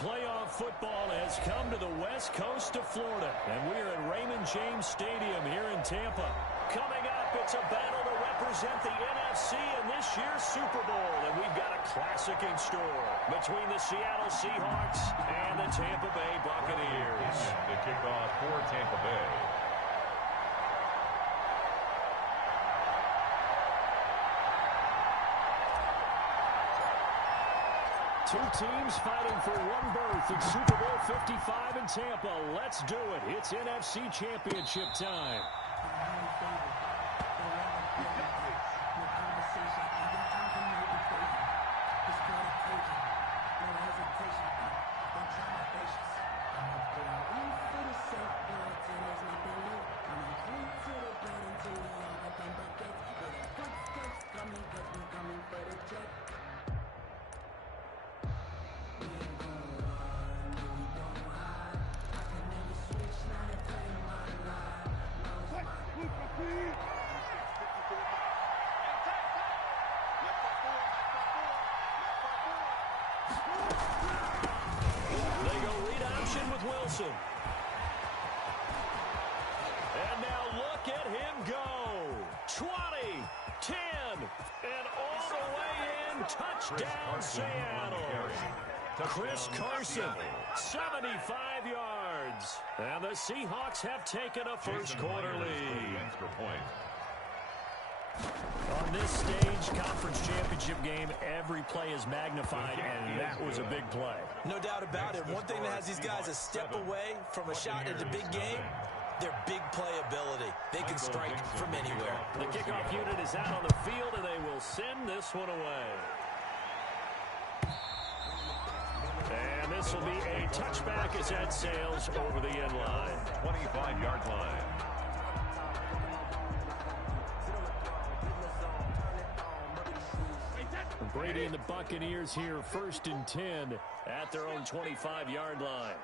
playoff football has come to the west coast of Florida, and we're at Raymond James Stadium here in Tampa. Coming up, it's a battle to represent the NFC in this year's Super Bowl, and we've got a classic in store between the Seattle Seahawks and the Tampa Bay Buccaneers. The kickoff for Tampa Bay. Two teams fighting for one berth in Super Bowl 55 in Tampa. Let's do it. It's NFC Championship time. And now look at him go. 20, 10, and all the way in. Touchdown, Seattle. Chris Carson, 75 yards. And the Seahawks have taken a first quarter lead. On this stage, conference championship game, every play is magnified, and that was a big play. No doubt about it. One thing that has these guys a step away from a shot at the big game, their big playability. They can strike from anywhere. The kickoff unit is out on the field, and they will send this one away. And this will be a touchback as that sails over the end line. 25-yard line. Brady and the Buccaneers here, 1st and 10 at their own 25-yard line.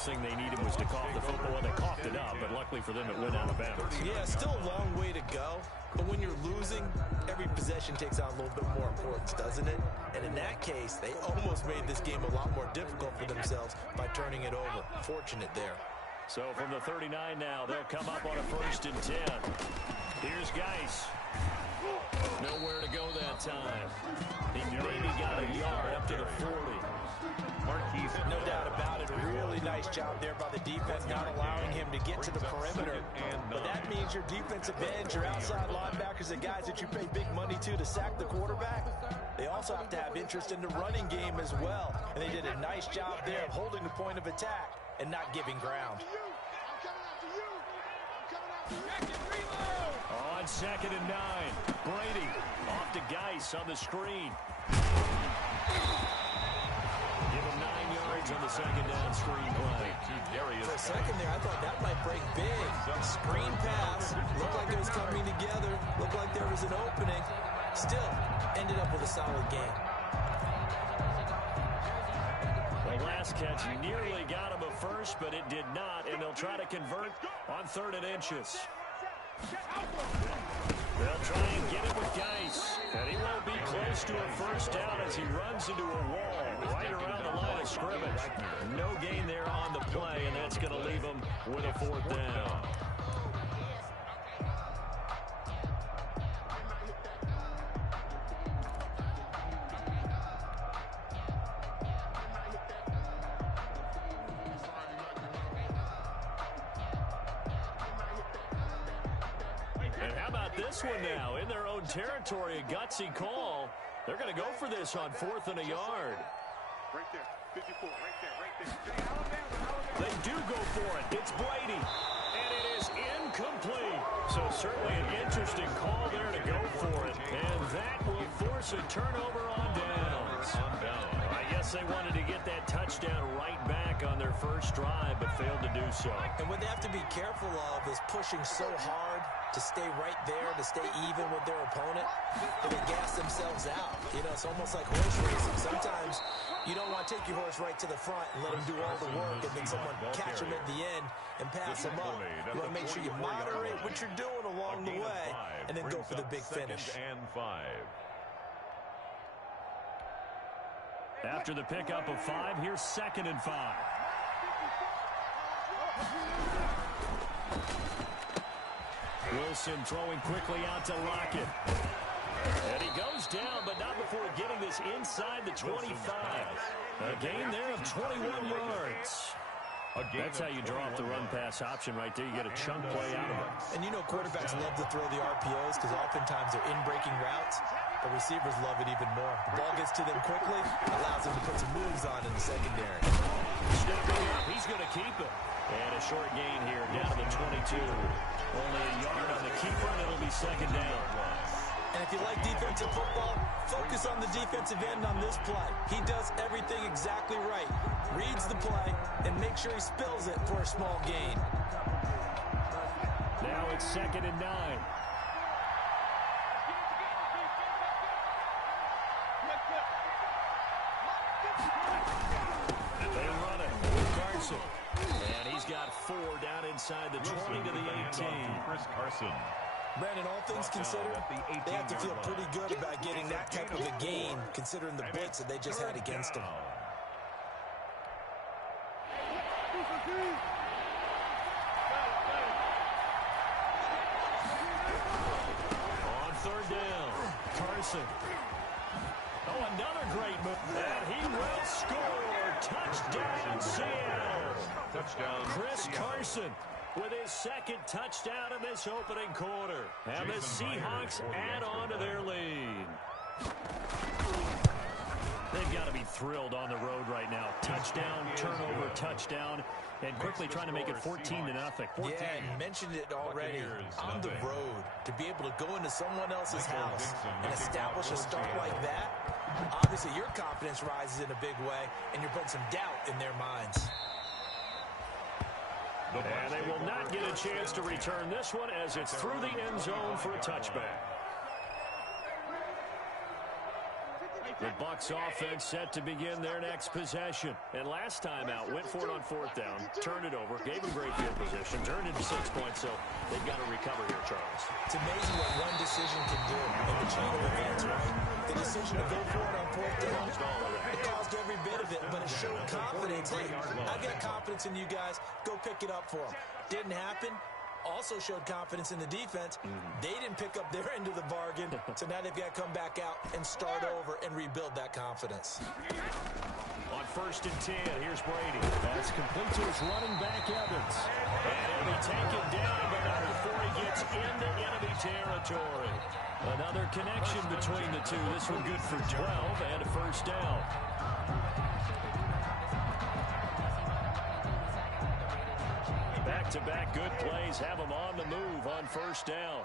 Thing they needed was to cough the football, and they coughed it up, but luckily for them it went out of bounds. Yeah, still a long way to go, but when you're losing, every possession takes on a little bit more importance, doesn't it? And in that case, they almost made this game a lot more difficult for themselves by turning it over. Fortunate there. So from the 39 now, they'll come up on a 1st and 10. Here's Geis. Nowhere to go that time. He maybe got a yard up to the 40. No doubt about it. Really nice job there by the defense, not allowing him to get to the perimeter. But that means your defensive ends, your outside linebackers, the guys that you pay big money to sack the quarterback, they also have to have interest in the running game as well. And they did a nice job there of holding the point of attack and not giving ground. On 2nd and 9, Brady off to Geis on the screen. Give him 9 yards on the 2nd down screen play. For a second there, I thought that might break big. Screen pass. Looked like it was coming together. Looked like there was an opening. Still, ended up with a solid game. The last catch nearly got him a first, but it did not, and they'll try to convert on 3rd and inches. They'll try and get it with Geis, and he won't be close to a first down as he runs into a wall right around the line of scrimmage. No gain there on the play, and that's going to leave him with a 4th down. This one now in their own territory, a gutsy call. They're going to go for this on 4th and a yard. Right there, 54, right there. They do go for it. It's Brady, and it is incomplete. So certainly an interesting call there to go for it. And that will force a turnover on downs. I guess they wanted to get that touchdown right back on their first drive, but failed to do so. And what they have to be careful of is pushing so hard to stay right there, to stay even with their opponent, that they gas themselves out. You know, it's almost like horse racing. Sometimes you don't want to take your horse right to the front and let him do all the work and then someone catch him at the end and pass him up. You want to make sure you moderate what you're doing along the way and then go for the big finish. After the pickup of 5, here's 2nd and 5. Wilson throwing quickly out to Lockett. And he goes down, but not before getting this inside the 25. A gain there of 21 yards. That's how you draw up the run-pass option right there. You get a chunk play out of it. And you know quarterbacks love to throw the RPOs because oftentimes they're in-breaking routes. But receivers love it even more. The ball gets to them quickly, allows them to put some moves on in the secondary. Stepping up, he's going to keep it. And a short gain here down to the 22. Only a yard on the keeper, and it'll be 2nd down. And if you like defensive football, focus on the defensive end on this play. He does everything exactly right. Reads the play and makes sure he spills it for a small gain. Now it's 2nd and 9. They run it with Carson. And he's got 4 down inside the 20 to the 18. Chris Carson. Brandon, all things considered, they have to feel pretty good about getting that type of a gain, considering the blitz that they just had against them. On 3rd down, Carson. Oh, another great move. And he will score. Touchdown, Seattle. Touchdown, Chris Carson with his 2nd touchdown in this opening quarter. And the Seahawks add on to their lead. They've got to be thrilled on the road right now. Touchdown, turnover, touchdown, and quickly trying to make it 14-0. Yeah, you mentioned it already. On the road, to be able to go into someone else's house and establish a start like that, obviously your confidence rises in a big way, and you're putting some doubt in their minds. And they will not get a chance to return this one as it's through the end zone for a touchback. The Bucs offense set to begin their next possession. And last time out, went for it on 4th down, turned it over, gave them great field position, turned into 6 points, so they've got to recover here, Charles. It's amazing what one decision can do in the chain of events, right? The decision to go for it on 4th down, it caused every bit of it, but it showed confidence. Hey, I've got confidence in you guys. Go pick it up for them. Didn't happen. Also showed confidence in the defense. They didn't pick up their end of the bargain, so now they've got to come back out and start over and rebuild that confidence. On 1st and 10, here's Brady. That's complete to his running back, Evans. And he'll be taken down, but not before he gets into enemy territory. Another connection between the two. This one good for 12 and a 1st down. Back-to-back good plays have them on the move on 1st down.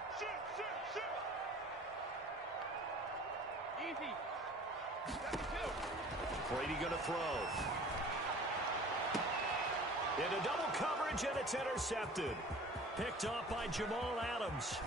Easy. Brady going to throw. Into double coverage, and it's intercepted. Picked off by Jamal Adams.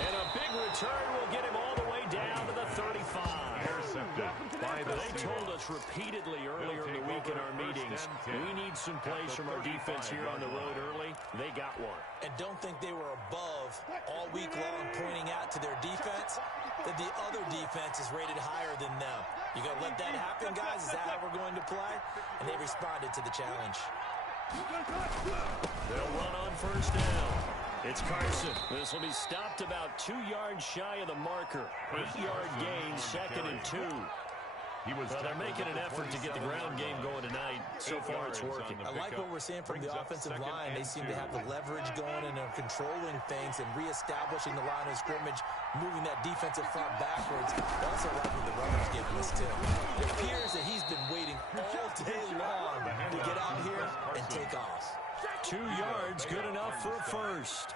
And a big return will get him all the way down to the 35. Intercepted by the They told us repeatedly earlier in the week in our meetings, we need some plays from our defense here on the road early. They got one. And don't think they were above all week long pointing out to their defense that the other defense is rated higher than them. You got to let that happen, guys. Is that how we're going to play? And they responded to the challenge. They'll run on 1st down. It's Carson. This will be stopped about 2 yards shy of the marker. 8-yard gain, 2nd and 2. Well, they're making an effort to get the ground game going tonight. So far, it's working. I like what we're seeing from the offensive line. They seem to have the leverage going and are controlling things and reestablishing the line of scrimmage, moving that defensive front backwards. I also like what the runner's giving us, too. It appears that he's been waiting all day long to get out here and take off. 2 yards, good enough for a first.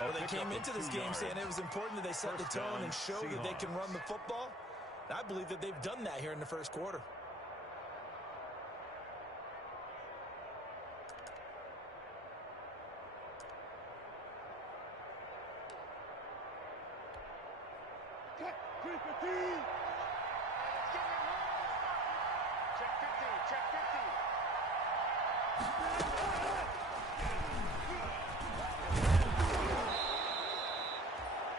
Well, they came into this game saying it was important that they set the tone and show that they can run the football. I believe that they've done that here in the first quarter. Check 50. Check 50.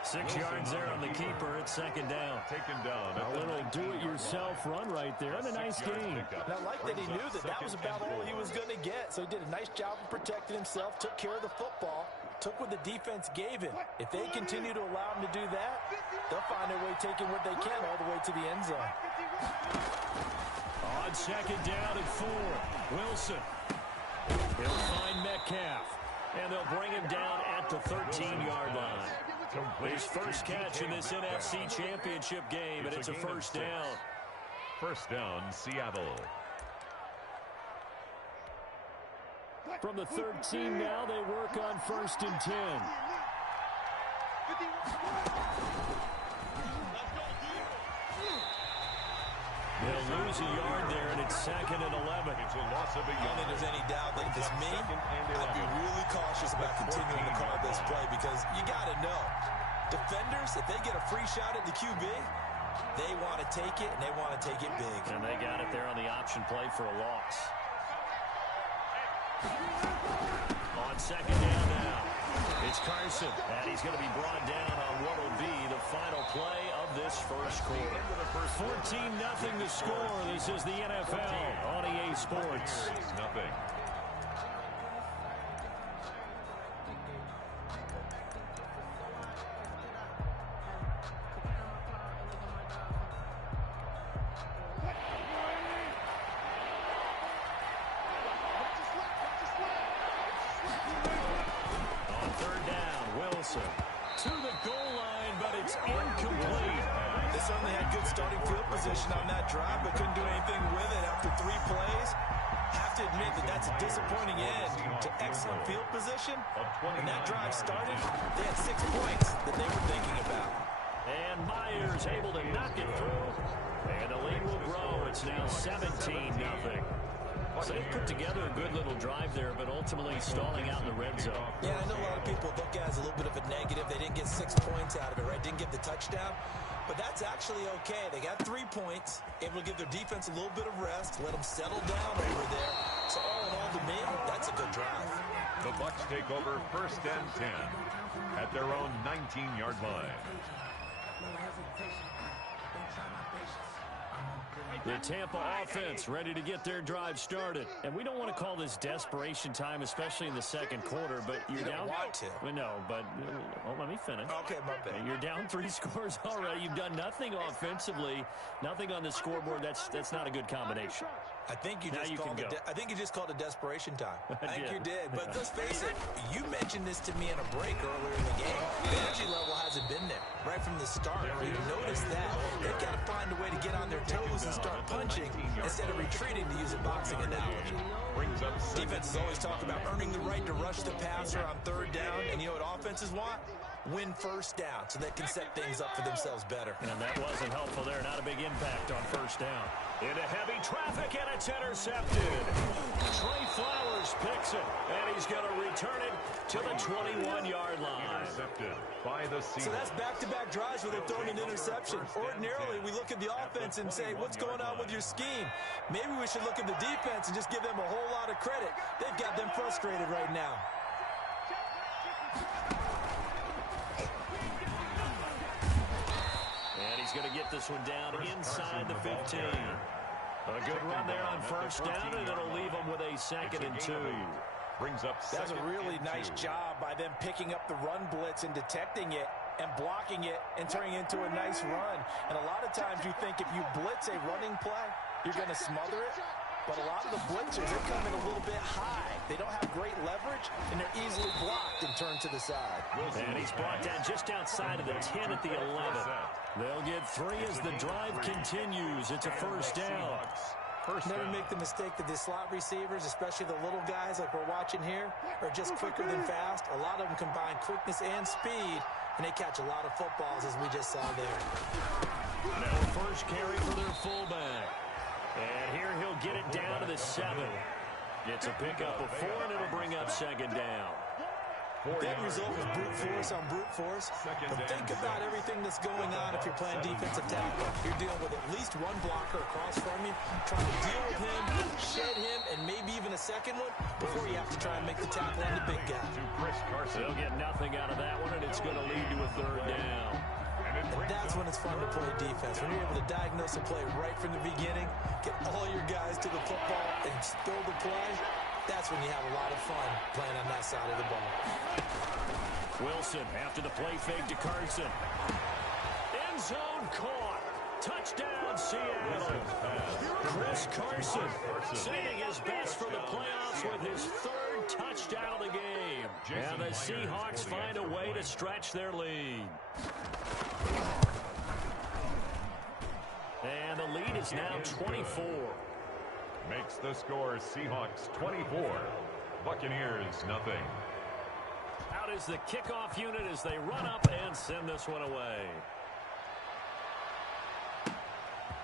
6 yards there on the keeper. It's second down. Taken down. A little do-it-yourself run right there, and a nice game. And I like that he knew that that was about all he was going to get. So he did a nice job of protecting himself, took care of the football, took what the defense gave him. If they continue to allow him to do that, they'll find their way taking what they can all the way to the end zone. On second down and 4, Wilson. He'll find Metcalf, and they'll bring him down at the 13-yard line. His first catch in this NFC Championship game, and it's a first down. First down, Seattle. From the 13 now, they work on 1st and 10. They'll lose a yard there, and it's 2nd and 11. It's a loss of a I don't think there's any doubt that if it's me, I'd be really cautious about continuing to call this play because you got to know, defenders, if they get a free shot at the QB, they want to take it, and they want to take it big. And they got it there on the option play for a loss. On second down now, it's Carson, and he's going to be brought down on what will be the final play of this first quarter. 14-0 the score. This is the NFL on EA Sports. Nothing. On third down, Wilson to the goal line, but it's incomplete. They certainly had good starting field position on that drive, but couldn't do anything with it after 3 plays. Have to admit that that's a disappointing end to excellent field position. When that drive started, they had 6 points that they were thinking about. And Myers able to knock it through. And the lead will grow. It's now 17-0. So they put together a good little drive there, but ultimately stalling out in the red zone. Yeah, I know a lot of people look at it as a little bit of a negative. They didn't get 6 points out of it, right? Didn't get the touchdown. But that's actually okay. They got 3 points, able to give their defense a little bit of rest, let them settle down over there. So all in all, to me, that's a good drive. The Bucs take over 1st and 10 at their own 19-yard line. The Tampa offense ready to get their drive started. And we don't want to call this desperation time, especially in the second quarter, but you're down. Want to. Well, no, but let me finish. Okay, my bad. You're down 3 scores already. You've done nothing offensively, nothing on the scoreboard. That's not a good combination. I think you just called it. I think you just called it desperation time. I think you did. But let's face it. You mentioned this to me in a break earlier in the game. The energy level hasn't been there right from the start. We've noticed that they've got to find a way to get on their toes and start punching instead of retreating, to use a boxing analogy. Defenses always talk about earning the right to rush the passer on 3rd down, and you know what offenses want? Win 1st down so they can set things up for themselves better. And that wasn't helpful there. Not a big impact on 1st down. Into heavy traffic, and it's intercepted. Trey Flowers picks it, and he's going to return it to the 21-yard line. Intercepted by the Seahawks. So that's back-to-back drives where they've thrown an interception. Ordinarily, we look at the offense and say, what's going on with your scheme? Maybe we should look at the defense and just give them a whole lot of credit. They've got them frustrated right now. And he's going to get this one down inside the 15. A good run there on 1st down, and it'll leave them with a 2nd and 2. Brings up That's a really nice job by them picking up the run blitz and detecting it and blocking it and turning it into a nice run. And a lot of times you think if you blitz a running play, you're going to smother it. But a lot of the blitzers, they're coming a little bit high. They don't have great leverage, and they're easily blocked and turned to the side. And he's brought down just outside of the 10 at the 11. They'll get 3 as the drive continues. It's a 1st down. Never make the mistake that the slot receivers, especially the little guys like we're watching here, are just quicker than fast. A lot of them combine quickness and speed, and they catch a lot of footballs, as we just saw there. Now first carry for their fullback. And here he'll get it down to the 7. Gets a pickup of 4, and it'll bring up second down. That result was brute force on brute force. But think about everything that's going on if you're playing defensive tackle. You're dealing with at least one blocker across from you, trying to deal with him, shed him, and maybe even a second one before you have to try and make the tackle on the big guy. They'll get nothing out of that one, and it's going to lead to a third down. And that's when it's fun to play defense. When you're able to diagnose a play right from the beginning, get all your guys to the football, and spill the play, that's when you have a lot of fun playing on that side of the ball. Wilson after the play fake to Carson. End zone caught. Touchdown, Seattle. Chris Carson saving his best for the playoffs with his 3rd touchdown of the game. And the Seahawks find a way to stretch their lead. And the lead is now 24. Makes the score Seahawks 24, Buccaneers nothing. Out is the kickoff unit as they run up and send this one away.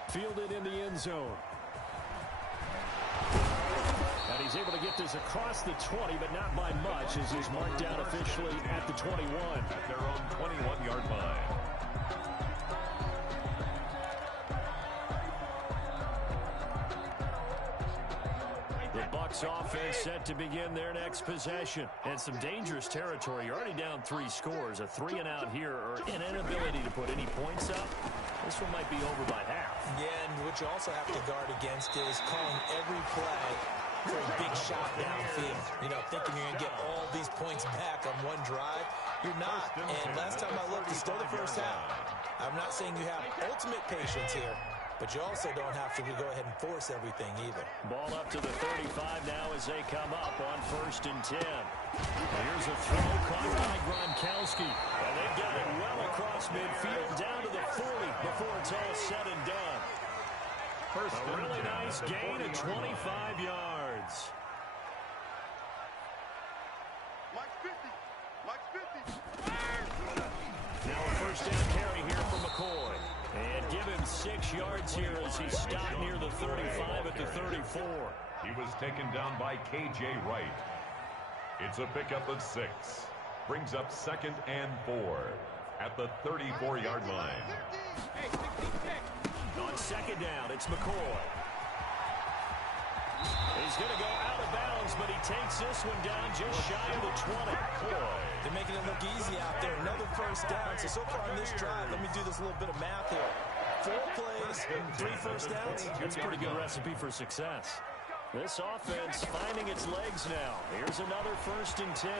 Fielded in the end zone. And he's able to get this across the 20, but not by much, as he's marked down officially at the 21. At their own 21-yard line. Bucs offense set to begin their next possession. And some dangerous territory. You're already down 3 scores. A 3 and out here, or an inability to put any points up. This one might be over by half. Yeah, and what you also have to guard against is calling every play for a big shot downfield. You know, thinking you're going to get all these points back on one drive. You're not. And last time I looked, it's still the first half. I'm not saying you have ultimate patience here, but you also don't have to go ahead and force everything either. Ball up to the 35 now as they come up on 1st and 10. Here's a throw caught by Gronkowski. And they've got it well across midfield down to the 40 before it's all said and done. A really nice gain of 25 yards. Mike 50. Mike 50. Now a first down carry here for McCoy. And give him 6 yards here as he stopped near the 35 at the 34. He was taken down by K.J. Wright. It's a pickup of 6. Brings up 2nd and 4 at the 34-yard line. On 2nd down, it's McCoy. He's going to go out of bounds, but he takes this one down just shy of the 20. They're making it look easy out there. Another first down. So far on this drive, let me do this little bit of math here. 4 plays, 3 first downs. That's a pretty good recipe for success. This offense finding its legs now. Here's another 1st and 10.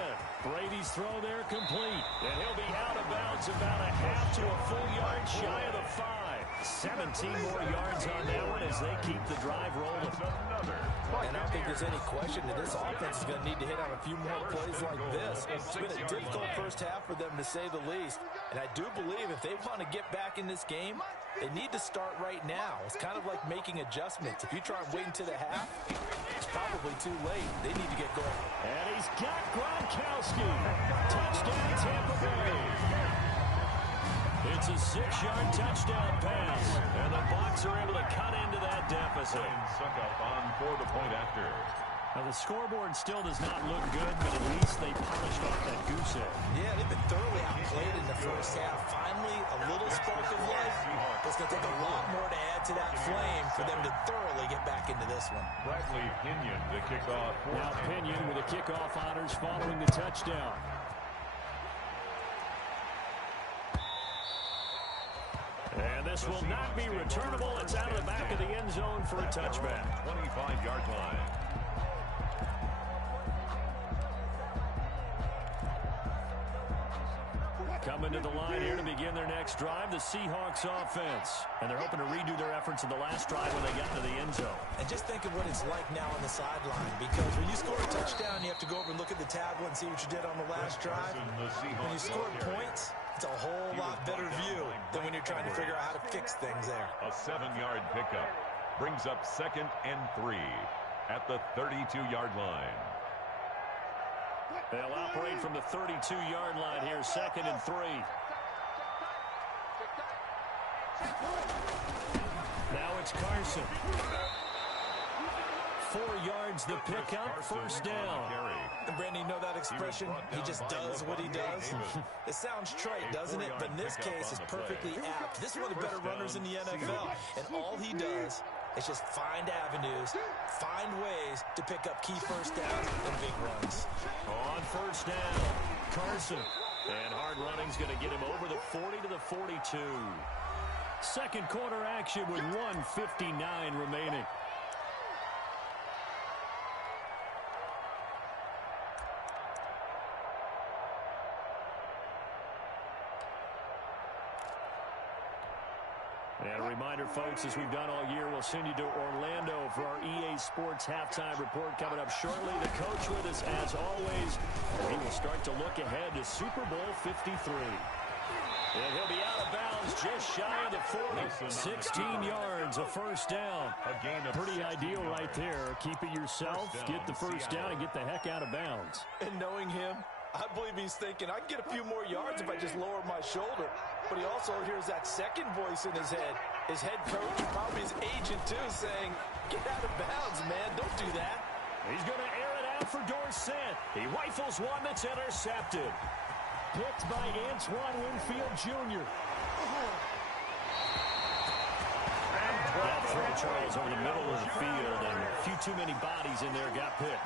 Brady's throw there complete. And he'll be out of bounds about a half to a full yard shy of the 5. 17 more yards on that one as they keep the drive rolling. And I don't think there's any question that this offense is going to need to hit on a few more plays like this. It's been a difficult first half for them, to say the least. And I do believe if they want to get back in this game, they need to start right now. It's kind of like making adjustments. If you try and wait until the half, it's probably too late. They need to get going. And he's got Gronkowski. Touchdown, Tampa Bay. It's a 6-yard touchdown pass. And the Bucs are able to cut into that deficit. Suck up on for the point after. Now, the scoreboard still does not look good, but at least they polished off that goose egg. Yeah, they've been thoroughly outplayed in the first half. Finally, a little spark of life. It's going to take a lot more to add to that flame for them to thoroughly get back into this one. Bradley Pinion to kick off. Now Pinion with the kickoff honors following the touchdown. And this will not be returnable. It's out of the back of the end zone for a touchback. 25-yard line. Coming to the line here to begin their next drive, the Seahawks offense. And they're hoping to redo their efforts in the last drive when they got to the end zone. And just think of what it's like now on the sideline, because when you score a touchdown, you have to go over and look at the tablet and see what you did on the last drive. When you score points, it's a whole lot better view than when you're trying to figure out how to fix things there. A 7-yard pickup. Brings up 2nd and 3 at the 32-yard line. They'll operate from the 32-yard line here, 2nd and 3. Now it's Carson. 4 yards the pickup, first down. And Brandon, you know that expression? He just does what he does. It sounds trite, doesn't it? But in this case, it's perfectly apt. This is one of the better runners in the NFL. And all he does is just find avenues, find ways to pick up key first downs and big runs. On first down, Carson. And hard running's going to get him over the 40 to the 42. Second quarter action with 1:59 remaining. And a reminder, folks, as we've done all year, we'll send you to Orlando for our EA Sports halftime report coming up shortly. The coach with us, as always. He will start to look ahead to Super Bowl 53. And he'll be out of bounds just shy of the 40. 16 yards, a first down. Pretty ideal right there. Keep it yourself, get the first down, and get the heck out of bounds. And knowing him, I believe he's thinking, I can get a few more yards if I just lower my shoulder. But he also hears that second voice in his head. His head coach, probably his agent too, saying, get out of bounds, man. Don't do that. He's going to air it out for Dorsett. He rifles one that's intercepted. Picked by Antoine Winfield Jr. That throw, Charles, over the middle of the field, and a few too many bodies in there got picked.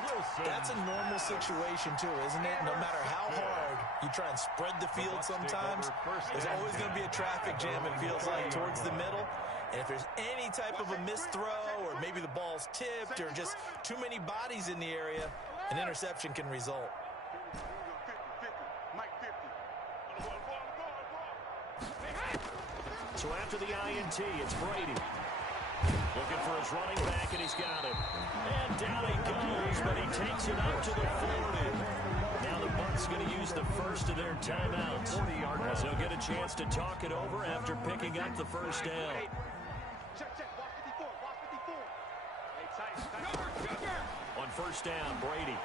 That's a normal situation, too, isn't it? No matter how hard you try and spread the field sometimes, there's always going to be a traffic jam, it feels like, towards the middle. And if there's any type of a missed throw, or maybe the ball's tipped, or just too many bodies in the area, an interception can result. So after the INT, it's Brady. Looking for his running back, and he's got it. And down he goes, but he takes it up to the 40. Now the Bucs going to use the first of their timeouts, as they'll get a chance to talk it over after picking up the first down. On first down, Brady.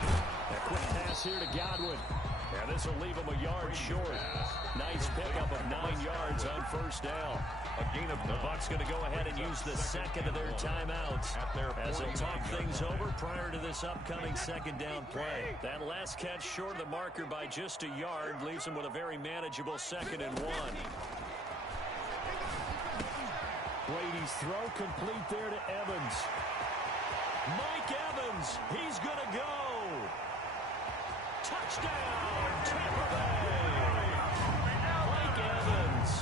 A quick pass here to Godwin. And this will leave him a yard short. Nice pickup of 9 yards on first down. The Bucs going to go ahead and use the second of their timeouts as they'll talk things over prior to this upcoming second down play. That last catch short of the marker by just a yard leaves him with a very manageable 2nd and 1. Brady's throw complete there to Evans. Mike Evans, he's going to go. Touchdown, Tampa Bay. Mike Evans,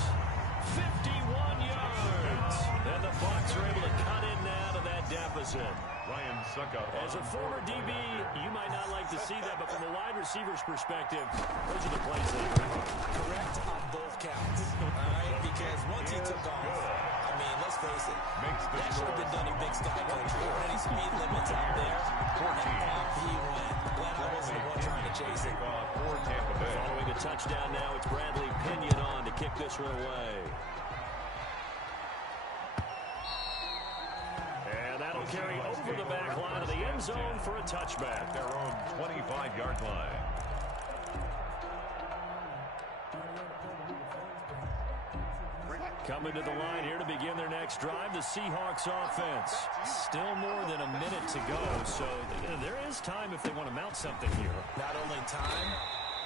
51 yards. And the Bucs are able to cut in now to that deficit. Ryan Sucka. As a former DB, you might not like to see that, but from a wide receiver's perspective, those are the plays that are correct on both counts. All right, because once he took off, I mean, let's face it, that should have been done in Big Sky Country. There weren't any speed limits out there. And off he went. Glad I wasn't the one trying to chase it. Following the touchdown now, it's Bradley Pinion on to kick this one away. And that'll carry over the back line of the end zone for a touchback. Their own 25-yard line. Coming to the line here to begin their next drive, the Seahawks offense. Still more than a minute to go, so there is time if they want to mount something here. Not only time,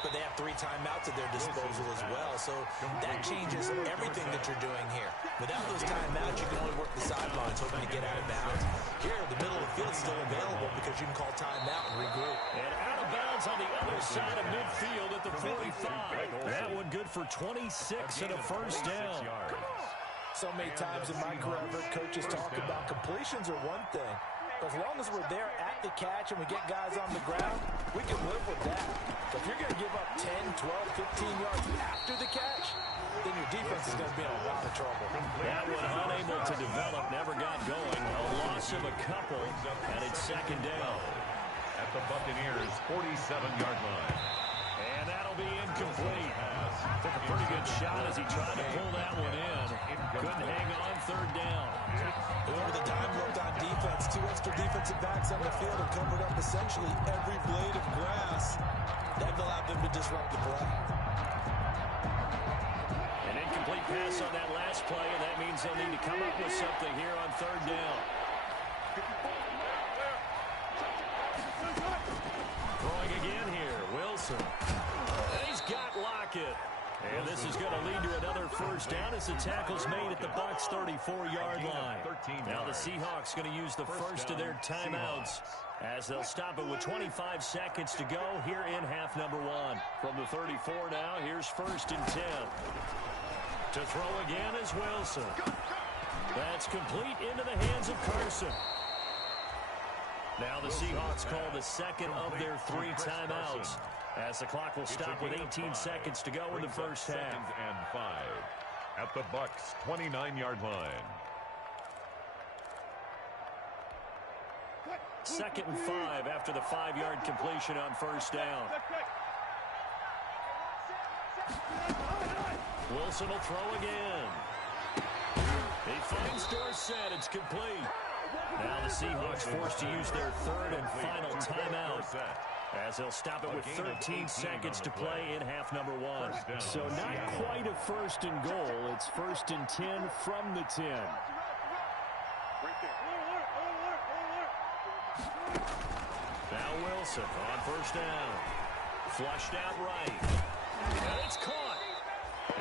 but they have 3 timeouts at their disposal as well, so that changes everything that you're doing here. Without those timeouts, you can only work the sidelines hoping to get out of bounds. Here, the middle of the field is still available because you can call timeout and regroup. And out of bounds on the other side of midfield at the 45. That one good for 26 and a first down. So many times in my career, I've heard coaches talk about completions are one thing. But as long as we're there at the catch and we get guys on the ground, we can live with that. But if you're going to give up 10, 12, 15 yards after the catch, then your defense is going to be in a lot of trouble. That one unable to develop, never got going. A loss of a couple, and it's second down. At the Buccaneers' 47-yard line. And that'll be incomplete. Took a pretty good shot as he tried to pull that one in. Couldn't hang on third down. Whoever the dime looked on defense, 2 extra defensive backs on the field and covered up essentially every blade of grass. That allowed them to disrupt the play. An incomplete pass on that last play, and that means they'll need to come up with something here on third down. Throwing again here, Wilson. And he's got Lockett. And this is going to lead to another first down as the tackle's made at the Bucs' 34-yard line. Now the Seahawks going to use the first of their timeouts as they'll stop it with 25 seconds to go here in half number 1. From the 34 now, here's first and 10. To throw again is Wilson. That's complete into the hands of Carson. Now the Seahawks call the second of their 3 timeouts as the clock will stop with 18 seconds to go in the first half. And 5 at the Bucs' 29-yard line. Second and 5 after the 5-yard completion on first down. Wilson will throw again. He finds Dorsett. It's complete. Now the Seahawks forced to use their third and final timeout as they'll stop it with 13 seconds to play in half number 1. So not quite a first and goal. It's first and 10 from the 10. Now Wilson on first down. Flushed out right. And it's caught.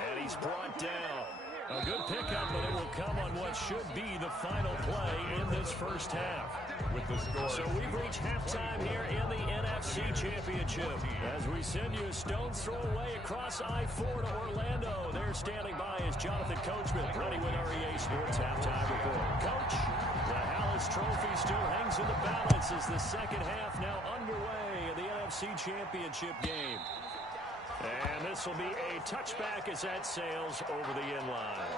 And he's brought down. A good pickup, but it will come on what should be the final play in this first half. With the score. So we've reached halftime here in the NFC Championship. As we send you a stone's throw away across I-4 to Orlando. There standing by is Jonathan Coachman, ready with REA Sports Halftime Report. Coach, the Hallis Trophy still hangs in the balance as the second half now underway in the NFC Championship game. And this will be a touchback as that sails over the inline.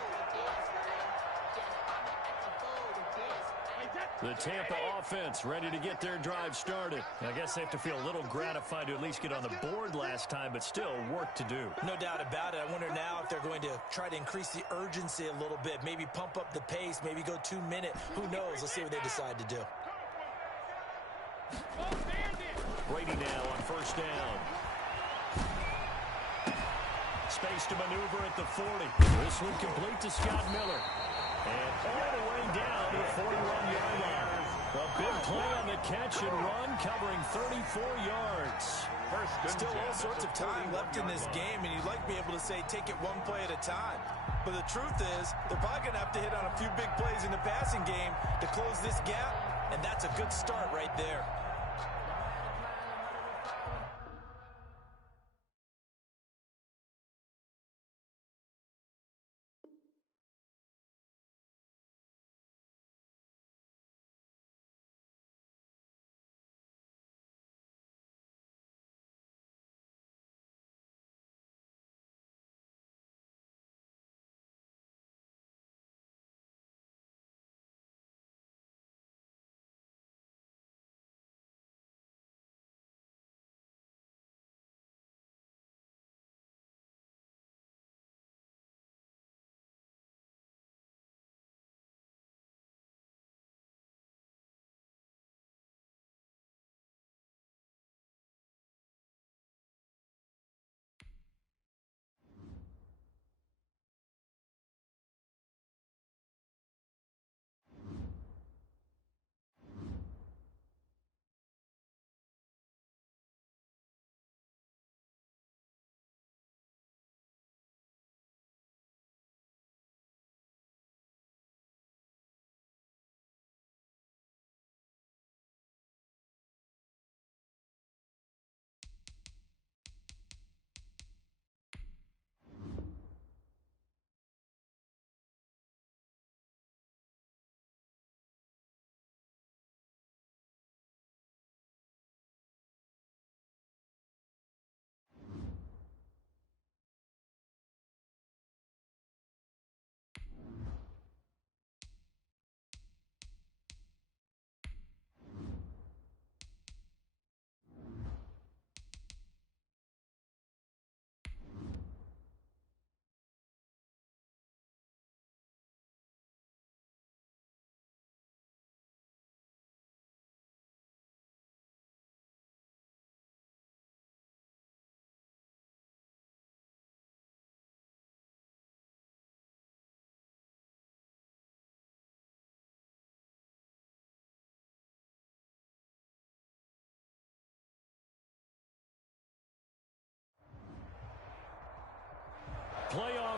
The Tampa offense ready to get their drive started. I guess they have to feel a little gratified to at least get on the board last time, but still work to do. No doubt about it. I wonder now if they're going to try to increase the urgency a little bit, maybe pump up the pace, maybe go 2-minute. Who knows? Let's see what they decide to do. Brady now on first down. Space to maneuver at the 40. This one complete to Scott Miller. And all the way down to the 41-yard line. A big play on the catch and run covering 34 yards. Still all sorts of time left in this game, and you'd like to be able to say take it one play at a time. But the truth is, they're probably going to have to hit on a few big plays in the passing game to close this gap, and that's a good start right there.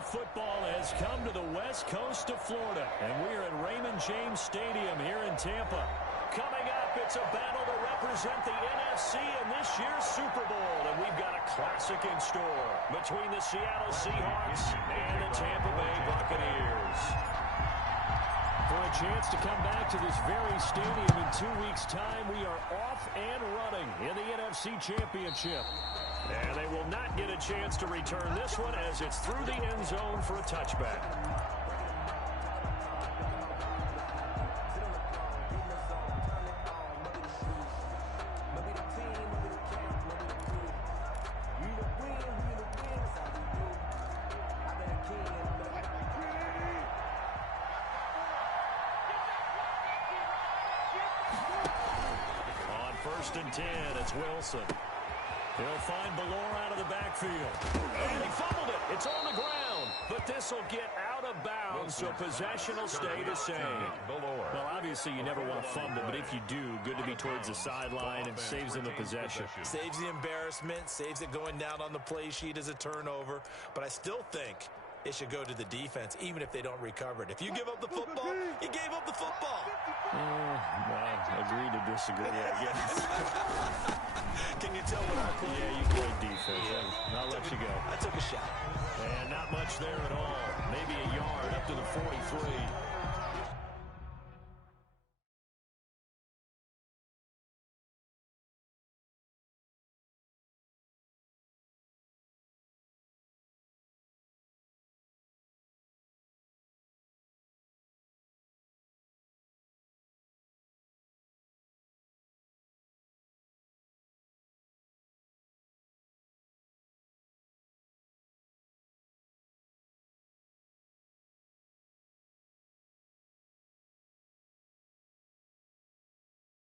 football has come to the west coast of Florida, and we are at Raymond James Stadium here in Tampa. Coming up, it's a battle to represent the NFC in this year's Super Bowl, and we've got a classic in store between the Seattle Seahawks and the Tampa Bay Buccaneers. For a chance to come back to this very stadium in 2 weeks' time, we are off and running in the NFC Championship. And they will not get a chance to return this one as it's through the end zone for a touchback. On 1st and 10, it's Wilson. He'll find Ballore out of the backfield. And he fumbled it. It's on the ground. But this will get out of bounds, so possession will stay the same. Well, obviously, you never want to fumble, but if you do, good to be towards the sideline and saves them the possession. Saves the embarrassment, saves it going down on the play sheet as a turnover. But I still think it should go to the defense, even if they don't recover it. If you give up the football, you gave up the football. Well, agree to disagree, I guess. Can you tell what I played? Yeah, you played defense. Yeah. I'll let you go. I took a shot. And not much there at all. Maybe a yard up to the 43.